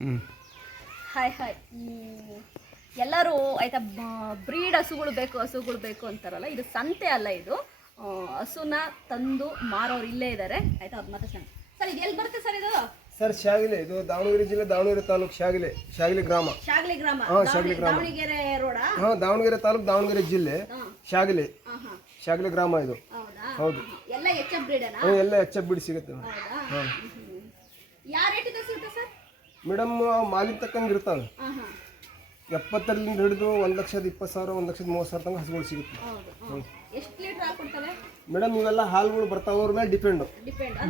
Hi hi. ಎಲ್ಲರೂ ಆಯ್ತಾ bread ಹಸುಗಳು ಬೇಕು ಹಸುಗಳು ಬೇಕು ಅಂತಾರಲ್ಲ ಇದು ಸಂತೆ ಅಲ್ಲ ಇದು. ಹಸುನ ತಂದು ಮಾರೋರು ಇಲ್ಲೇ ಇದ್ದಾರೆ ಆಯ್ತಾ ಅದು ಮಾತಾಡ್ಸೋಣ ಸರ್ ಇದು ಎಲ್ಲಿ ಬರುತ್ತೆ ಸರ್ ಇದು? ಸರ್ ಶಾಗಿಲೆ. ಇದು ದಾವಣಗೆರೆ ಜಿಲ್ಲೆ ದಾವಣಗೆರೆ ತಾಲೂಕು ಶಾಗಿಲೆ ಶಾಗಿಲೆ ಗ್ರಾಮ. ಶಾಗ್ಲಿ ಗ್ರಾಮ. ಹಾ, ಶಾಗ್ಲಿ ದಾವಣಗೆರೆ- ದಾವಣಗೆರೆ ರೋಡಾ? ಹಾಂ ದಾವಣಗೆರೆ ತಾಲೂಕು ದಾವಣಗೆರೆ ಜಿಲ್ಲೆ. ಶಾಗಿಲೆ. ಹಾಂ ಹಾಂ. ಶಾಗಿಲೆ ಗ್ರಾಮ ಇದು. ಹೌದಾ? ಹೌದು. ಎಲ್ಲ ಎಚ್ ಎಫ್ ಬ್ರೀಡನಾ? ಎಲ್ಲ ಎಚ್ ಎಫ್ ಬಿಡಿ ಸಿಗುತ್ತೆ. ಹಾಂ. ಯಾವ ಮೇಡಮ್ ಮಾಲಿನ ತಕ್ಕಂಗೆ ಇರ್ತಾವೆ ಎಪ್ಪತ್ತರಿಂದ ಹಿಡಿದು ಒಂದು ಲಕ್ಷದ ಇಪ್ಪತ್ತು ಸಾವಿರ ಒಂದು ಲಕ್ಷದ ಮೂವತ್ತು ಸಾವಿರ ತನಕ ಹಸುಗಳು ಸಿಗುತ್ತೆ. ಎಷ್ಟು ಲೀಟ್ರ್ ಹಾಲು ಕೊಡ್ತವೆ? ಮೇಡಮ್ ಇವೆಲ್ಲ ಹಾಲುಗಳು ಬರ್ತಾವ ಅವ್ರ ಮೇಲೆ ಡಿಪೆಂಡು.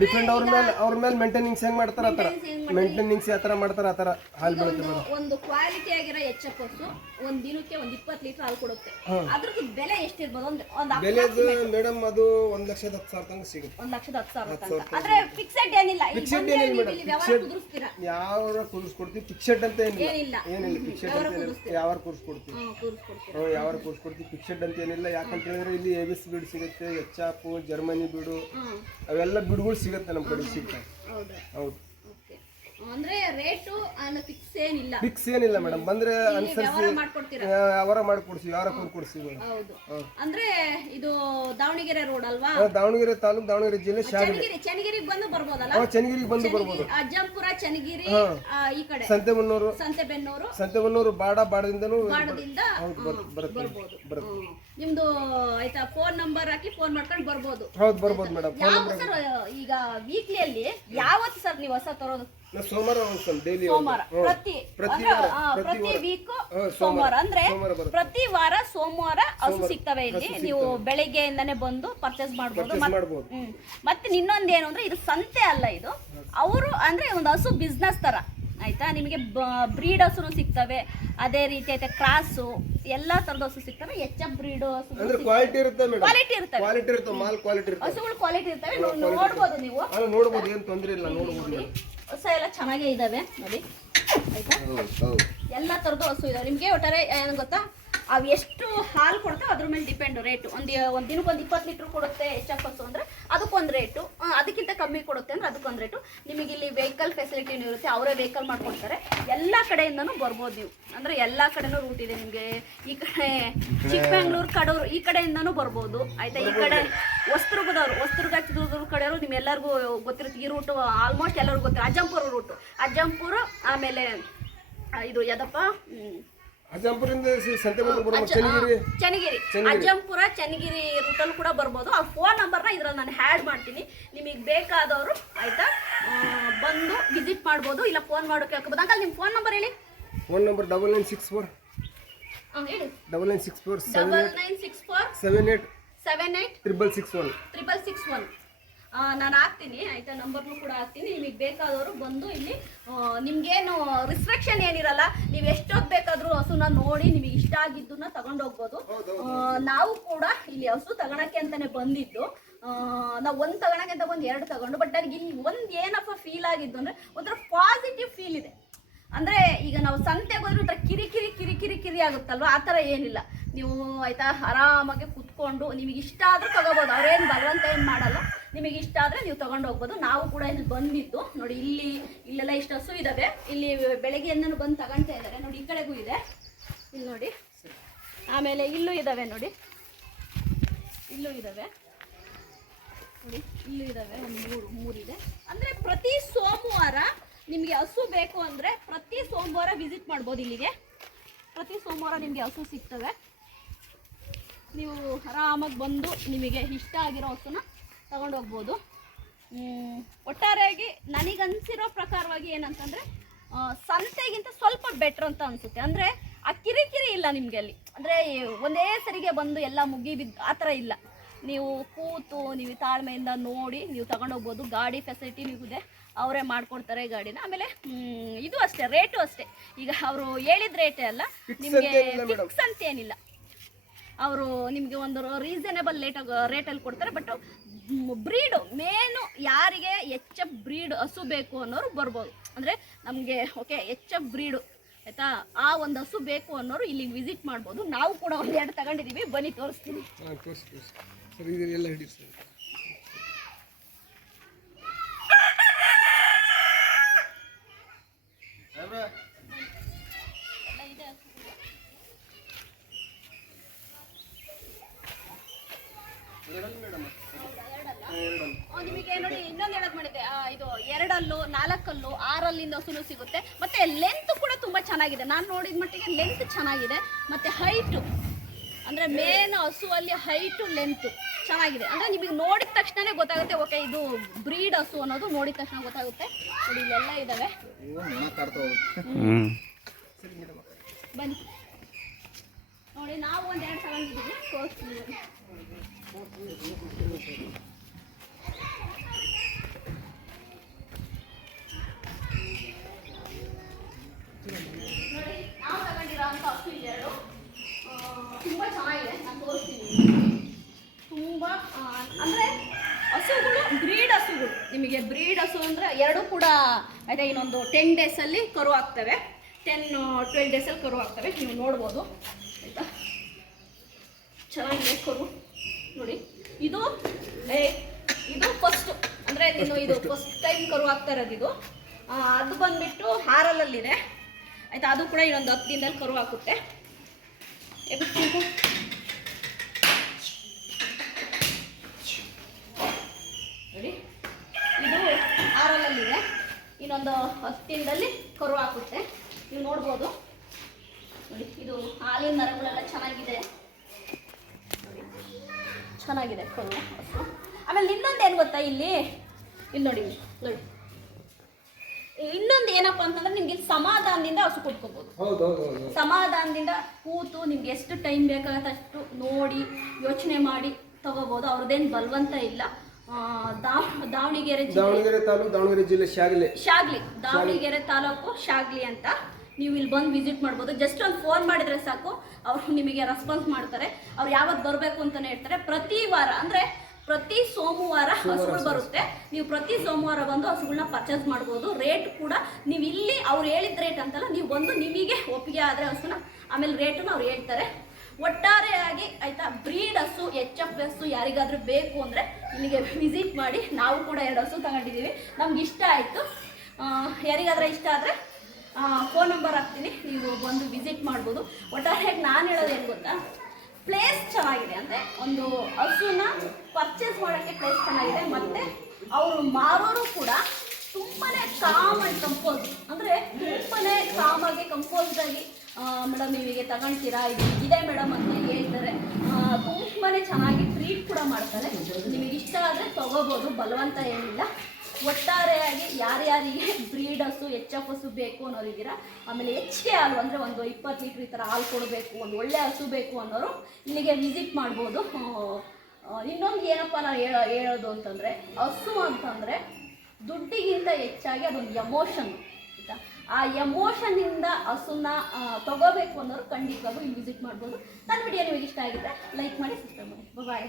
ಡಿಪೆಂಡ್. ಅವ್ರ ಮೇಲೆ ಅವ್ರ ಮೇಲೆ ಮೇಂಟೆನೆನ್ಸ್ ಹೆಂಗ್ ಮಾಡ್ತಾರ ಆತರ. ಥರ ಮೇಂಟೆನೆನ್ಸ್ ಯಾವ ಥರ ಮಾಡ್ತಾರೆ ಆ ಥರ ಹಾಲು ಬೀಳುತ್ತೆ ಒಂದು ಒಂದು ಕ್ವಾಲಿಟಿ ಆಗಿರೋ ಎಚ್ ಎಫ್ ಒಂದ್ ದಿನಕ್ಕೆ ಒಂದ್ ಇಪ್ಪತ್ತು ಲೀಟರ್ ಹಾಲು ಕೊಡುತ್ತೆ. ಅದ್ರದ್ದು ಬೆಲೆ ಎಷ್ಟಿರ್ಬೋದು? ಒಂದು ಒಂದು ಬೆಲೆದು ಮೇಡಮ್ ಅದು ಒಂದು ಲಕ್ಷದ ಹತ್ತು ಸಾವಿರ ತನಕ ಸಿಗುತ್ತೆ. ಒಂದ್ ಲಕ್ಷದ ಹತ್ತು ಸಾವಿರ ತನಕ. ಆದ್ರೆ ಫಿಕ್ಸೆಡ್ ಏನಿಲ್ಲ. ಫಿಕ್ಸೆಡ್ ಏನಿಲ್ಲ ಮೇಡಮ್. ಫಿಕ್ಸೆಡ್ ಯಾವ ಕುದಿಸ್ಕೊಡ್ತೀವಿ ಫಿಕ್ಸೆಡ್ ಅಂತ ಏನಿಲ್ಲ. ಏನಿಲ್ಲ. ಏನಿಲ್ಲ. ಫಿಕ್ಸೆಡ್ ಅಂತ ಏನಿಲ್ಲ. ಯಾವ ಕೂರಿಸ್ಕೊಡ್ತೀವಿ ಯಾವ ಕೂರಿಸ್ಕೊಡ್ತೀವಿ ಫಿಕ್ಸೆಡ್ ಅಂತ ಏನಿಲ್ಲ. ಯಾಕಂತ ಹೇಳಿದ್ರೆ ಇಲ್ಲಿ ಎ ಬಿಸ್ ಸಿಗುತ್ತೆ ಸಿಗುತ್ತೆ ಎಚ್ಚಾಪು ಜರ್ಮನಿ ಬಿಡು ಅವೆಲ್ಲ ಬಿಡುಗಳು ಸಿಗುತ್ತೆ ನಮ್ಮ ಕಡೆ ಸಿಗ್ತವೆ. ಹೌದಾ. ಅಂದ್ರೆ ರೇಟು ಫಿಕ್ಸ್ ಏನಿಲ್ಲ. ಫಿಕ್ಸ್ ಏನಿಲ್ಲ ಮೇಡಮ್ ಬಂದ್ರೆ ಅನುಸರಿಸಿ ಮಾಡ್ಕೊಡ್ತೀರಾ? ಅವರ ಮಾಡಿಕೊಡ್ತೀವಿ ಯಾರ ಕೂರ್ ಮೇಡಮ್ ಹೌದು. ಅಂದ್ರೆ ಇದು ದಾವಣಗೆರೆ ರೋಡ್ ಅಲ್ವಾ? ದಾವಣಗೆರೆ ತಾಲೂಕು ದಾವಣಗೆರೆ ಜಿಲ್ಲೆ ಶಾಲೆ ಚನ್ನಗಿರಿ ಚನ್ನಗಿರಿಗೆ ಬಂದು ಬರ್ಬೋದಲ್ಲ? ಚನ್ನಗಿರಿಗೆ ಬಂದು ಬರ್ಬೋದು. ಚನ್ನಗಿರಿ, ಅಜ್ಜಂಪುರ ಚನ್ನಗಿರಿ ಆ, ಈ ಕಡೆ. ಸಂತೆಬೆನ್ನೂರು. ಸಂತೆಬೆನ್ನೂರು. ಸಂತೆಬೆನ್ನೂರು ಬಾಡ ಬಾಡದಿಂದನೂ ಬಾಡದಿಂದ ಹೌದು ಬರ್- ಬರುತ್ತೆ ಬರ್ಬೋದು. ಬರುತ್ತೆ. ಹ್ಮ್. ನಿಮ್ದು ಆಯ್ತಾ ಫೋನ್ ನಂಬರ್ ಹಾಕಿ ಫೋನ್ ಮಾಡ್ಕೊಂಡು ಬರ್ಬೋದು. ಹೌದು ಬರ್ಬೋದು ಮೇಡಮ್ ಯಾವ ಸರ್ ಈಗ ವೀಕ್ಲಿಯಲ್ಲಿ ಯಾವತ್ತು ಸರ್ ನೀವು ಹೊಸ ತರೋದು? ಸೋಮವಾರ ಡೈಲಿ ಸೋಮವಾರ. ಪ್ರತಿ ಪ್ರತಿ ಅಂದ್ರೆ, ವಾರ, ಆ, ಪ್ರತಿ ಪ್ರತಿ ವೀಕ್ ಸೋಮವಾರ. ಅಂದ್ರೆ ಪ್ರತಿ ವಾರ ಸೋಮವಾರ ಹಸು ಸಿಗ್ತವೆ ಇಲ್ಲಿ. ನೀವು ಬೆಳಿಗ್ಗೆಯಿಂದಾನೇ ಬಂದು ಪರ್ಚೇಸ್ ಮಾಡ್ಬೋದು. ಹ್ಮ್. ಮತ್ತೆ ಇನ್ನೊಂದೇನು ಏನು ಅಂದ್ರೆ ಇದು ಸಂತೆ ಅಲ್ಲ ಇದು. ಅವರು ಅಂದ್ರೆ ಒಂದು ಹಸು ಬಿಸ್ನೆಸ್ ತರ. ಆಯ್ತಾ? ನಿಮಗೆ ಬ್ರೀಡ್ ಹಸುನು ಸಿಗ್ತವೆ. ಅದೇ ರೀತಿ ಆಯ್ತಾ ಕ್ರಾಸು ಎಲ್ಲಾ ತರದ ಹಸು ಸಿಗ್ತವೆ. ಎಚ್ ಎಫ್ ಬ್ರೀಡ್ ಹಸು ಅಂದ್ರೆ ಕ್ವಾಲಿಟಿ ಇರುತ್ತೆ ಮೇಡಮ್. ಕ್ವಾಲಿಟಿ ಇರ್ತವೆ. ಕ್ವಾಲಿಟಿ ಇರುತ್ತೆ ಮಾಲ್ ಕ್ವಾಲಿಟಿ ಇರುತ್ತೆ ಹಸುಗಳು ಕ್ವಾಲಿಟಿ ಇರ್ತವೆ. ನೀವು ನೋಡ್ಬೋದು ನೀವು. ಅಲ್ಲ ನೋಡ್ಬೋದು ಏನು ತೊಂದರೆ ಇಲ್ಲ ನೋಡ್ಬೋದು ನೋಡಿ. ಹೊಸ ಎಲ್ಲ ಚೆನ್ನಾಗೇ ಇದಾವೆ ನೋಡಿ. ಆಯ್ತಾ? ಎಲ್ಲ ಥರದ್ದು ಹಸು ಇದಾವೆ. ನಿಮಗೆ ಒಟ್ಟಾರೆ ಏನು ಗೊತ್ತಾ? ಅವು ಎಷ್ಟು ಹಾಲು ಕೊಡ್ತಾವೆ ಅದ್ರ ಮೇಲೆ ಡಿಪೆಂಡ್ ರೇಟ್ ಒಂದು ಒಂದು ದಿನಕ್ಕೆ ಒಂದ್ ಇಪ್ಪತ್ತು ಲೀಟರ್ ಕೊಡುತ್ತೆ ಎಚ್ ಹಸು ಅಂದ್ರೆ ಅದಕ್ಕೊಂದು ರೇಟು ಅದಕ್ಕಿಂತ ಕಮ್ಮಿ ಕೊಡುತ್ತೆ ಅಂದ್ರೆ ಅದಕ್ಕೊಂದ್ ರೇಟು ನಿಮಗೆ ಇಲ್ಲಿ ವೆಹಿಕಲ್ ಫೆಸಿಲಿಟಿ ಇರುತ್ತೆ ಅವರೇ ವೆಹಿಕಲ್ ಮಾಡ್ಕೊಡ್ತಾರೆ. ಎಲ್ಲಾ ಕಡೆಯಿಂದನೂ ಬರ್ಬೋದು ನೀವು. ಅಂದ್ರೆ ಎಲ್ಲ ಕಡೆನೂ ರೂಟ್ ಇದೆ ನಿಮಗೆ. ಈ ಕಡೆ ಚಿಕ್ಕಮಂಗ್ಳೂರು ಕಡೂರು ಈ ಕಡೆಯಿಂದನೂ ಬರ್ಬೋದು. ಆಯ್ತಾ? ಈ ಕಡೆ ವಸ್ತುರ್ಗದವ್ರು ವಸ್ತುರ್ಗ ಚಿತ್ರದುರ್ಗ ಕಡೆಯವರು ನಿಮ್ಮೆಲ್ಲರಿಗೂ ಗೊತ್ತಿರುತ್ತೆ ಈ ರೂಟು ಆಲ್ಮೋಸ್ಟ್ ಎಲ್ಲರಿಗೂ ಗೊತ್ತಿರೋ ಅಜ್ಜಂಪುರ ರೂಟು ಅಜ್ಜಂಪುರ ಆಮೇಲೆ ಇದು ಸಂತೆಬೆನ್ನೂರು ಚನ್ನಗಿರಿ. ಅಜ್ಜಂಪುರ ಚನ್ನಗಿರಿ ರೂಟಲ್ಲಿ ಕೂಡ ಬರ್ಬೋದು. ಆ ಫೋನ್ ನಂಬರ್ನ ಇದ್ರಲ್ಲಿ ನಾನು ಹ್ಯಾಡ್ ಮಾಡ್ತೀನಿ. ನಿಮಗೆ ಬೇಕಾದವರು ಆಯ್ತಾ? ಬಂದು ವಿಸಿಟ್ ಮಾಡ್ಬೋದು ಇಲ್ಲ ಫೋನ್ ಮಾಡೋಕೆ ಹಾಕಬಹುದು ಅಂಕಲ್ ನಿಮ್ಮ ಫೋನ್ ನಂಬರ್ ಹೇಳಿ. Phone number double nine six four double nine six four seven double nine six four seven eight seven eight triple six one triple six one ನಾನು ಹಾಕ್ತೀನಿ ಆಯ್ತಾ? ನಂಬರ್ನು ಕೂಡ ಹಾಕ್ತೀನಿ. ನಿಮಗೆ ಬೇಕಾದವರು ಬಂದು ಇಲ್ಲಿ ನಿಮಗೇನು ರಿಸ್ಟ್ರಿಕ್ಷನ್ ಏನಿರಲ್ಲ ನೀವು ಎಷ್ಟೊತ್ತು ಬೇಕಾದರೂ ಹಸುನ ನೋಡಿ ನಿಮಗೆ ಇಷ್ಟ ಆಗಿದ್ದನ್ನ ತಗೊಂಡು ಹೋಗ್ಬೋದು. ನಾವು ಕೂಡ ಇಲ್ಲಿ ಹಸು ತಗೊಳಕ್ಕೆ ಅಂತಾನೆ ಬಂದಿದ್ದು. ನಾವು ಒಂದು ತಗೊಳಕ್ಕೆ ಅಂತ ಒಂದು ಎರಡು ತಗೊಂಡು ಬಟ್ ನನಗೆ ಇಲ್ಲಿ ಒಂದು ಏನಪ್ಪ ಫೀಲ್ ಆಗಿದ್ದು ಅಂದರೆ ಒಂಥರ ಪಾಸಿಟಿವ್ ಫೀಲ್ ಇದೆ. ಅಂದರೆ ಈಗ ನಾವು ಸಂತೆಗೆ ಹೋದ್ರೆ ಒಂಥರ ಕಿರಿ ಕಿರಿ ಕಿರಿ ಕಿರಿ ಕಿರಿ ಆಗುತ್ತಲ್ವ? ಆ ಥರ ಏನಿಲ್ಲ. ನೀವು ಆಯಿತಾ ಆರಾಮಾಗಿ ಕುತ್ಕೊಂಡು ನಿಮಗೆ ಇಷ್ಟ ಆದರೂ ತಗೋಬೋದು. ಅವ್ರೇನು ಬಲವಂತ ಏನು ಮಾಡಲ್ಲ. ನಿಮಗೆ ಇಷ್ಟ ಆದರೆ ನೀವು ತಗೊಂಡು ಹೋಗ್ಬೋದು. ನಾವು ಕೂಡ ಇಲ್ಲಿ ಬಂದಿದ್ದು. ನೋಡಿ, ಇಲ್ಲಿ, ಇಲ್ಲೆಲ್ಲ ಇಷ್ಟು ಹಸು ಇದ್ದಾವೆ ಇಲ್ಲಿ ಬೆಳಗ್ಗೆಯಿಂದನೂ ಬಂದು ತಗೊಳ್ತಾ ಇದ್ದಾರೆ. ನೋಡಿ, ಈ ಕಡೆಗೂ ಇದೆ. ಇಲ್ಲಿ ನೋಡಿ. ಆಮೇಲೆ ಇಲ್ಲೂ ಇದ್ದಾವೆ ನೋಡಿ. ಇಲ್ಲೂ ಇದ್ದಾವೆ ನೋಡಿ, ಇಲ್ಲೂ ಇದ್ದಾವೆ ಒಂದು ಮೂರು ಮೂರಿದೆ ಅಂದರೆ ಪ್ರತಿ ಸೋಮವಾರ ನಿಮಗೆ ಹಸು ಬೇಕು ಅಂದರೆ ಪ್ರತಿ ಸೋಮವಾರ ವಿಸಿಟ್ ಮಾಡ್ಬೋದು ಇಲ್ಲಿಗೆ. ಪ್ರತಿ ಸೋಮವಾರ ನಿಮಗೆ ಹಸು ಸಿಗ್ತವೆ. ನೀವು ಆರಾಮಾಗಿ ಬಂದು ನಿಮಗೆ ಇಷ್ಟ ಆಗಿರೋ ಹಸುನ ತಗೊಂಡು ಹೋಗ್ಬೋದು ಒಟ್ಟಾರೆಯಾಗಿ ನನಗನ್ಸಿರೋ ಪ್ರಕಾರವಾಗಿ ಏನಂತಂದರೆ ಸಂತೆಗಿಂತ ಸ್ವಲ್ಪ ಬೆಟ್ರ್ ಅಂತ ಅನಿಸುತ್ತೆ. ಅಂದರೆ ಆ ಕಿರಿಕಿರಿ ಇಲ್ಲ ನಿಮಗೆ ಅಲ್ಲಿ. ಅಂದರೆ ಒಂದೇ ಸರಿಗೆ ಬಂದು ಎಲ್ಲ ಮುಗಿ ಬಿದ್ದು ಆ ಥರ ಇಲ್ಲ. ನೀವು ಕೂತು ನೀವು ತಾಳ್ಮೆಯಿಂದ ನೋಡಿ ನೀವು ತಗೊಂಡೋಗ್ಬೋದು. ಗಾಡಿ ಫೆಸಿಲಿಟಿ ಇದೆ ಅವರೇ ಮಾಡ್ಕೊಡ್ತಾರೆ ಗಾಡಿನ. ಆಮೇಲೆ ಇದು ಅಷ್ಟೇ ರೇಟು ಅಷ್ಟೇ. ಈಗ ಅವರು ಹೇಳಿದ ರೇಟೇ ಅಲ್ಲ ನಿಮಗೆ ಫಿಕ್ಸ್ ಅಂತ ಏನಿಲ್ಲ. ಅವರು ನಿಮಗೆ ಒಂದು ರೀಸನೇಬಲ್ ರೇಟ್ ರೇಟಲ್ಲಿ ಕೊಡ್ತಾರೆ. ಬಟ್ ಬ್ರೀಡು ಮೇನು ಯಾರಿಗೆ ಎಚ್ ಎಫ್ ಬ್ರೀಡ್ ಹಸು ಬೇಕು ಅನ್ನೋರು ಬರ್ಬೋದು. ಅಂದರೆ ನಮಗೆ ಓಕೆ ಎಚ್ ಎಫ್ ಬ್ರೀಡು, ಆಯಿತಾ? ಆ ಒಂದು ಹಸು ಬೇಕು ಅನ್ನೋರು ಇಲ್ಲಿ ವಿಸಿಟ್ ಮಾಡ್ಬೋದು. ನಾವು ಕೂಡ ಒಂದು ಎರಡು ತಗೊಂಡಿದ್ದೀವಿ ಬನ್ನಿ, ತೋರಿಸ್ತೀನಿ ಹಾಂ ತೋರಿಸಿ ತೋರಿಸಿ ಸರ್ ಇದು ಎಲ್ಲ ಹಿಡಿ ಸರ್ ಹಸುನು ಸಿಗುತ್ತೆ. ಮತ್ತೆ ಲೆಂತ್ ಕೂಡ ತುಂಬಾ ಚೆನ್ನಾಗಿದೆ. ನಾನು ನೋಡಿದ ಮಟ್ಟಿಗೆ ಲೆಂತ್ ಚೆನ್ನಾಗಿದೆ. ಮತ್ತೆ ಹೈಟು ಅಂದ್ರೆ ಮೇನ್ ಹಸುವಲ್ಲಿ ಹೈಟು ಲೆಂತ್ ಚೆನ್ನಾಗಿದೆ. ಅಂದ್ರೆ ನಿಮಗೆ ನೋಡಿದ ತಕ್ಷಣನೇ ಗೊತ್ತಾಗುತ್ತೆ ಓಕೆ ಇದು ಬ್ರೀಡ್ ಹಸು ಅನ್ನೋದು ನೋಡಿದ ತಕ್ಷಣ ಗೊತ್ತಾಗುತ್ತೆ. ನೋಡಿ ಇಲ್ಲೆಲ್ಲ ಇದಾವೆ. ಹ್ಮ್. ಬನ್ನಿ. ನೋಡಿ ನಾವು ಒಂದ್ ಎರಡು ಸಲ ತೋರಿಸ್ತೀನಿ ನೋಡಿ. ನಾವು ತಗೊಂಡಿರೋಂಥ ಹಸು ಎರಡು. ತುಂಬಾ ಚೆನ್ನಾಗಿದೆ ನಾನು ತೋರಿಸ್ತೀನಿ. ತುಂಬಾ ಅಂದ್ರೆ ಹಸುಗಳು ಬ್ರೀಡ್ ಹಸುಗಳು. ನಿಮಗೆ ಬ್ರೀಡ್ ಹಸು ಅಂದರೆ ಎರಡೂ ಕೂಡ ಅದೇ ಇನ್ನೊಂದು ಟೆನ್ ಡೇಸಲ್ಲಿ ಕರು ಆಗ್ತವೆ. ಟೆನ್ ಟ್ವೆಲ್ ಡೇಸಲ್ಲಿ ಕರು ಆಗ್ತವೆ. ನೀವು ನೋಡ್ಬೋದು. ಆಯಿತಾ? ಚೆನ್ನಾಗಿದೆ ಕರು. ನೋಡಿ ಇದು ಇದು ಫಸ್ಟ್ ಅಂದರೆ ನೀನು ಇದು ಫಸ್ಟ್ ಟೈಮ್ ಕರು ಆಗ್ತಾ ಇರೋದು ಇದು. ಅದು ಬಂದ್ಬಿಟ್ಟು ಹಾರಲಲ್ಲಿದೆ. ಆಯ್ತಾ ಅದು ಕೂಡ ಇನ್ನೊಂದು ಹತ್ತು ದಿನದಲ್ಲಿ ಕರು ಹಾಕುತ್ತೆ. ನೋಡಿ ಇದು ಆರಲ್ಲಿದೆ ಇನ್ನೊಂದು ಹತ್ತು ದಿನದಲ್ಲಿ ಕರು ಹಾಕುತ್ತೆ. ನೀವು ನೋಡ್ಬೋದು. ನೋಡಿ ಇದು ಹಾಲಿನ ನರಗಳೆಲ್ಲ ಚೆನ್ನಾಗಿದೆ. ನೋಡಿ ಚೆನ್ನಾಗಿದೆ ಕರು. ಆಮೇಲೆ ಇನ್ನೊಂದು ಏನು ಗೊತ್ತಾ ಇಲ್ಲಿ? ಇಲ್ಲಿ ನೋಡಿ ನೋಡಿ. ಇನ್ನೊಂದು ಏನಪ್ಪ ಅಂತಂದ್ರೆ ನಿಮ್ಗೆ ಇಲ್ಲಿ ಸಮಾಧಾನದಿಂದ ಹಸು ಕುಟ್ಕೋಬಹುದು ಹೌದು ಹೌದು ಹೌದು. ಸಮಾಧಾನದಿಂದ ಕೂತು ನಿಮ್ಗೆ ಎಷ್ಟು ಟೈಮ್ ಬೇಕಾದಷ್ಟು ನೋಡಿ ಯೋಚನೆ ಮಾಡಿ ತಗೋಬಹುದು ಅವ್ರದ್ದೇನು ಬಲವಂತ ಇಲ್ಲ. ದಾವಣಗೆರೆ ಜಿಲ್ಲೆ. ದಾವಣಗೆರೆ ತಾಲೂಕು ದಾವಣಗೆರೆ ಜಿಲ್ಲೆ ಶಾಗ್ಲಿ. ಶಾಗ್ಲಿ. ದಾವಣಗೆರೆ ತಾಲೂಕು ಶಾಗ್ಲಿ ಅಂತ ನೀವು ಇಲ್ಲಿ ಬಂದು ವಿಸಿಟ್ ಮಾಡ್ಬೋದು. ಜಸ್ಟ್ ಒಂದು ಫೋನ್ ಮಾಡಿದ್ರೆ ಸಾಕು. ಅವರು ನಿಮಗೆ ರೆಸ್ಪಾನ್ಸ್ ಮಾಡ್ತಾರೆ. ಅವ್ರು ಯಾವತ್ತು ಬರಬೇಕು ಅಂತಾನೆ ಹೇಳ್ತಾರೆ. ಪ್ರತಿ ವಾರ ಅಂದ್ರೆ ಪ್ರತಿ ಸೋಮವಾರ ಹಸುಗಳು ಬರುತ್ತೆ. ನೀವು ಪ್ರತಿ ಸೋಮವಾರ ಬಂದು ಹಸುಗಳನ್ನ ಪರ್ಚೇಸ್ ಮಾಡ್ಬೋದು. ರೇಟ್ ಕೂಡ ನೀವು ಇಲ್ಲಿ ಅವ್ರು ಹೇಳಿದ ರೇಟ್ ಅಂತಲ್ಲ ನೀವು ಬಂದು ನಿಮಗೆ ಒಪ್ಪಿಗೆ ಆದರೆ ಹಸುನ ಆಮೇಲೆ ರೇಟನ್ನು ಅವ್ರು ಹೇಳ್ತಾರೆ. ಒಟ್ಟಾರೆಯಾಗಿ ಆಯಿತಾ ಬ್ರೀಡ್ ಹಸು ಎಚ್ ಎಫ್ ಹಸು ಯಾರಿಗಾದರೂ ಬೇಕು ಅಂದರೆ ಇಲ್ಲಿಗೆ ವಿಸಿಟ್ ಮಾಡಿ ನಾವು ಕೂಡ ಎರಡು ಹಸು ತಗೊಂಡಿದ್ದೀವಿ. ನಮ್ಗೆ ಇಷ್ಟ ಆಯಿತು. ಯಾರಿಗಾದರೂ ಇಷ್ಟ ಆದರೆ ಫೋನ್ ನಂಬರ್ ಹಾಕ್ತೀನಿ. ನೀವು ಬಂದು ವಿಸಿಟ್ ಮಾಡ್ಬೋದು. ಒಟ್ಟಾರೆಯಾಗಿ ನಾನು ಹೇಳೋದು ಏನು ಗೊತ್ತಾ? ಪ್ಲೇಸ್ ಚೆನ್ನಾಗಿದೆ ಅಂದರೆ ಒಂದು ಹಸುನ ಪರ್ಚೇಸ್ ಮಾಡೋಕ್ಕೆ ಪ್ಲೇಸ್ ಚೆನ್ನಾಗಿದೆ. ಮತ್ತು ಅವರು ಮಾರೋರು ಕೂಡ ತುಂಬಾನೇ ಕಾಮ್ ಆ್ಯಂಡ್ ಕಂಪೋಸ್ ಅಂದರೆ ತುಂಬಾನೇ ಕಾಮ್ ಆಗಿ ಕಂಪೋಸ್ಡ್ ಆಗಿ ಮೇಡಮ್ ನೀವಿಗೆ ತಗೊಳ್ತೀರಾ? ಇದು ಇದೆ ಮೇಡಮ್ ಅಂತ ಹೇಳ್ತಾರೆ. ತುಂಬಾ ಚೆನ್ನಾಗಿ ಟ್ರೀಟ್ ಕೂಡ ಮಾಡ್ತಾರೆ. ನಿಮಗೆ ಇಷ್ಟ ಆದರೆ ತಗೋಬೋದು. ಬಲವಂತ ಏನಿಲ್ಲ. ಒಟ್ಟಾರೆಯಾಗಿ ಯಾರ್ಯಾರಿಗೆ ಬ್ರೀಡ್ ಹಸು ಎಚ್ ಎಫ್ ಹಸು ಬೇಕು ಅನ್ನೋರಿದ್ದೀರಾ, ಆಮೇಲೆ ಹೆಚ್ಚಿಗೆ ಹಾಲು ಅಂದರೆ ಒಂದು ಇಪ್ಪತ್ತು ಲೀಟ್ರ್ ಈ ಥರ ಹಾಲು ಕೊಡಬೇಕು, ಒಂದು ಒಳ್ಳೆ ಹಸು ಬೇಕು ಅನ್ನೋರು ಇಲ್ಲಿಗೆ ವಿಸಿಟ್ ಮಾಡ್ಬೋದು. ಇನ್ನೊಂದು ಏನಪ್ಪ ನಾನು ಹೇಳೋ, ಹೇಳೋದು ಅಂತಂದರೆ, ಹಸು ಅಂತಂದರೆ ದುಡ್ಡಿಗಿಂತ ಹೆಚ್ಚಾಗಿ ಅದೊಂದು ಎಮೋಷನ್ ಆಯಿತಾ? ಆ ಎಮೋಷನಿಂದ ಹಸುನ ತಗೋಬೇಕು ಅನ್ನೋರು ಖಂಡಿತವಾಗೂ ಇಲ್ಲಿ ವಿಸಿಟ್ ಮಾಡ್ಬೋದು. ನನ್ನ ವಿಡಿಯೋ ನಿಮಗೆ ಇಷ್ಟ ಆಗಿದ್ದರೆ ಲೈಕ್ ಮಾಡಿ ಸಬ್ಸ್ಕ್ರೈಬ್ ಮಾಡಿ. ಬಾಯ್